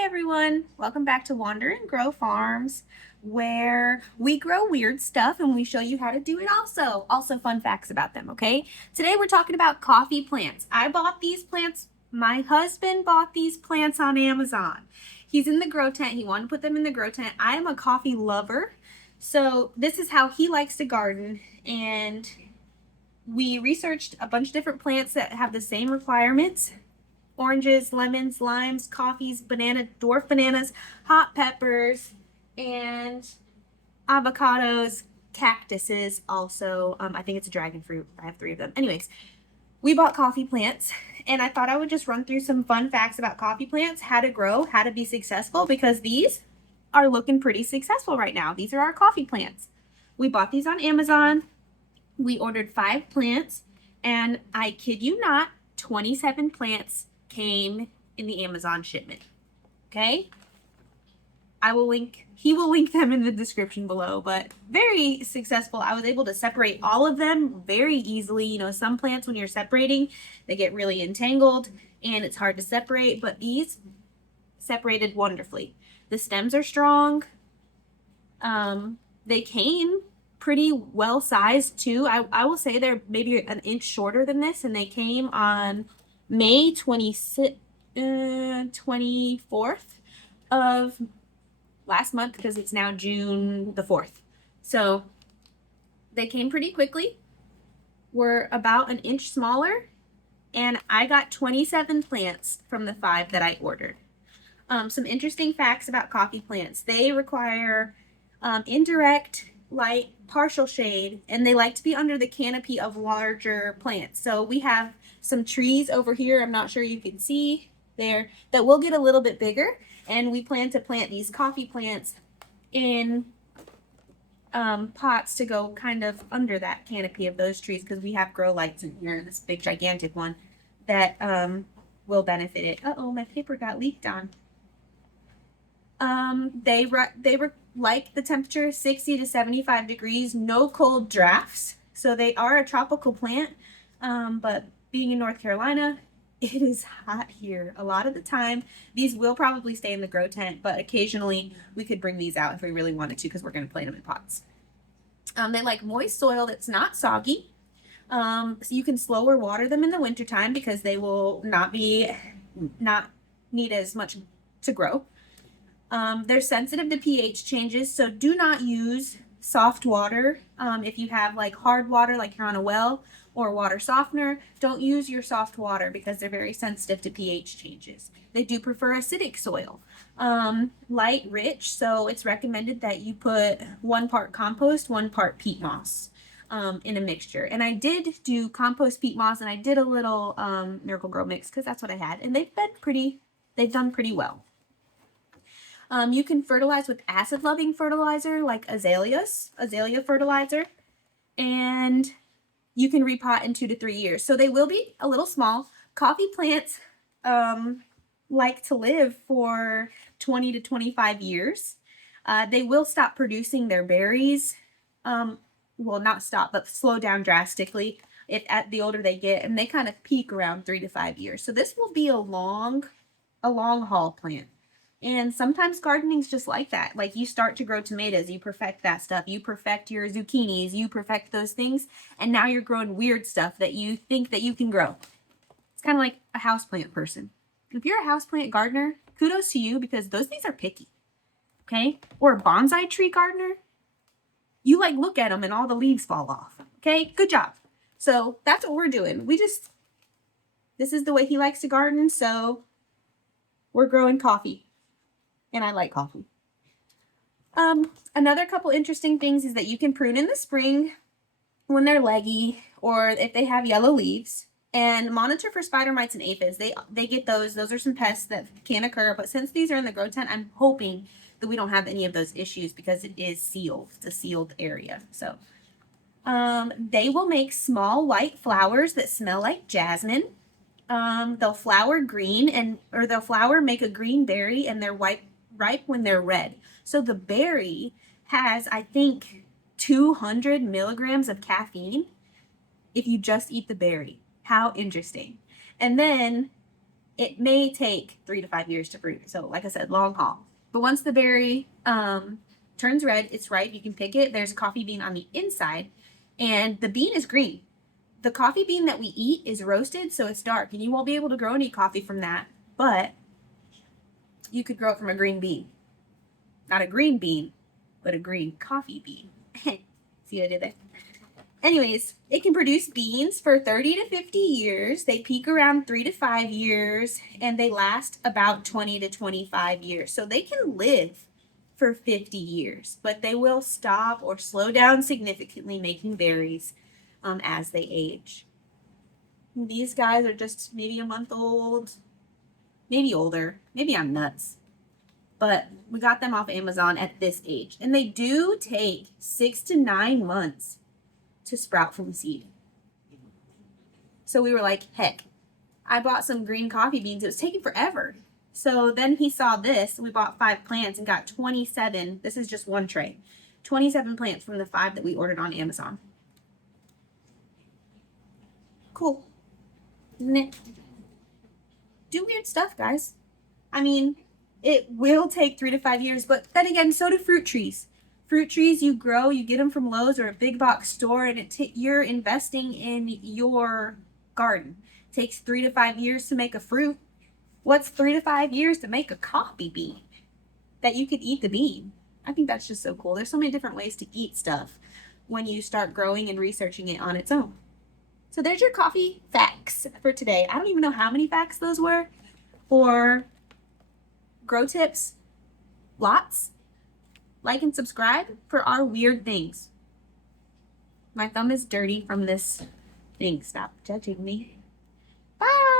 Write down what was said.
Hi everyone, welcome back to Wander and Grow Farms, where we grow weird stuff and we show you how to do it also fun facts about them. Okay, today we're talking about coffee plants. I bought these plants, my husband bought these plants on Amazon. He's in the grow tent. He wanted to put them in the grow tent. I am a coffee lover, so this is how he likes to garden. And we researched a bunch of different plants that have the same requirements: oranges, lemons, limes, coffees, dwarf bananas, hot peppers, and avocados, cactuses also. I think it's a dragon fruit. I have 3 of them. Anyways, we bought coffee plants, and I thought I would just run through some fun facts about coffee plants, how to grow, how to be successful, because these are looking pretty successful right now. These are our coffee plants. We bought these on Amazon. We ordered 5 plants, and I kid you not, 27 plants came in the Amazon shipment. Okay? He will link them in the description below, but very successful. I was able to separate all of them very easily. You know, some plants, when you're separating, they get really entangled and it's hard to separate, but these separated wonderfully. The stems are strong. They came pretty well sized too. I will say they're maybe an inch shorter than this, and they came on May 24th of last month, because it's now June the 4th. So they came pretty quickly. We're about an inch smaller, and I got 27 plants from the 5 that I ordered. Some interesting facts about coffee plants. They require indirect light, partial shade, and they like to be under the canopy of larger plants. So we have some trees over here, I'm not sure you can see there, that will get a little bit bigger, and we plan to plant these coffee plants in pots to go kind of under that canopy of those trees, because we have grow lights in here, this big gigantic one that will benefit it. Uh-oh, my paper got leaked on. They like the temperature 60 to 75 degrees, no cold drafts. So they are a tropical plant, but being in North Carolina, it is hot here a lot of the time. These will probably stay in the grow tent, but occasionally we could bring these out if we really wanted to, because we're going to plant them in pots. They like moist soil that's not soggy. So you can slower water them in the wintertime, because they will not need as much to grow. They're sensitive to pH changes, so do not use soft water. If you have like hard water, like you're on a well, or water softener, don't use your soft water, because they're very sensitive to pH changes. They do prefer acidic soil. Light rich, so it's recommended that you put 1 part compost, 1 part peat moss in a mixture. And I did do compost, peat moss, and I did a little Miracle-Gro mix, because that's what I had, and they've done pretty well. You can fertilize with acid-loving fertilizer like azalea fertilizer, and you can repot in 2 to 3 years. So they will be a little small. Coffee plants like to live for 20 to 25 years. They will stop producing their berries. Well, not stop, but slow down drastically the older they get, and they kind of peak around 3 to 5 years. So this will be a long haul plant. And sometimes gardening's just like that. Like, you start to grow tomatoes, you perfect that stuff, you perfect your zucchinis, you perfect those things, and now you're growing weird stuff that you think that you can grow. It's kind of like a houseplant person. If you're a houseplant gardener, kudos to you, because those things are picky. Okay? Or a bonsai tree gardener, you like look at them and all the leaves fall off. Okay? Good job. So that's what we're doing. This is the way he likes to garden, so we're growing coffee. And I like coffee. Another couple interesting things is that you can prune in the spring when they're leggy, or if they have yellow leaves, and monitor for spider mites and aphids. They get those. Those are some pests that can occur, but since these are in the grow tent, I'm hoping that we don't have any of those issues, because it is sealed. It's a sealed area. So they will make small white flowers that smell like jasmine. They'll flower green, or they'll flower, make a green berry, and they're ripe when they're red. So the berry has, I think, 200 milligrams of caffeine if you just eat the berry. How interesting. And then it may take 3 to 5 years to fruit. So like I said, long haul. But once the berry turns red, it's ripe. You can pick it. There's a coffee bean on the inside, and the bean is green. The coffee bean that we eat is roasted, so it's dark, and you won't be able to grow any coffee from that. But you could grow it from a green bean. Not a green bean, but a green coffee bean. See what I did there? Anyways, it can produce beans for 30 to 50 years. They peak around 3 to 5 years, and they last about 20 to 25 years. So they can live for 50 years, but they will stop or slow down significantly making berries as they age. These guys are just maybe a month old, maybe older. Maybe I'm nuts. But we got them off Amazon at this age. And they do take 6 to 9 months to sprout from seed. So we were like, heck, I bought some green coffee beans. It was taking forever. So then he saw this. We bought 5 plants and got 27. This is just one tray. 27 plants from the 5 that we ordered on Amazon. Cool. Isn't it? Do weird stuff, guys. I mean, it will take 3 to 5 years, but then again, so do fruit trees. Fruit trees you grow, you get them from Lowe's or a big box store, and you're investing in your garden. It takes 3 to 5 years to make a fruit. What's 3 to 5 years to make a coffee bean that you could eat the bean? I think that's just so cool. There's so many different ways to eat stuff when you start growing and researching it on its own. So there's your coffee facts for today. I don't even know how many facts those were, or grow tips. Lots. Like and subscribe for our weird things. My thumb is dirty from this thing. Stop judging me. Bye.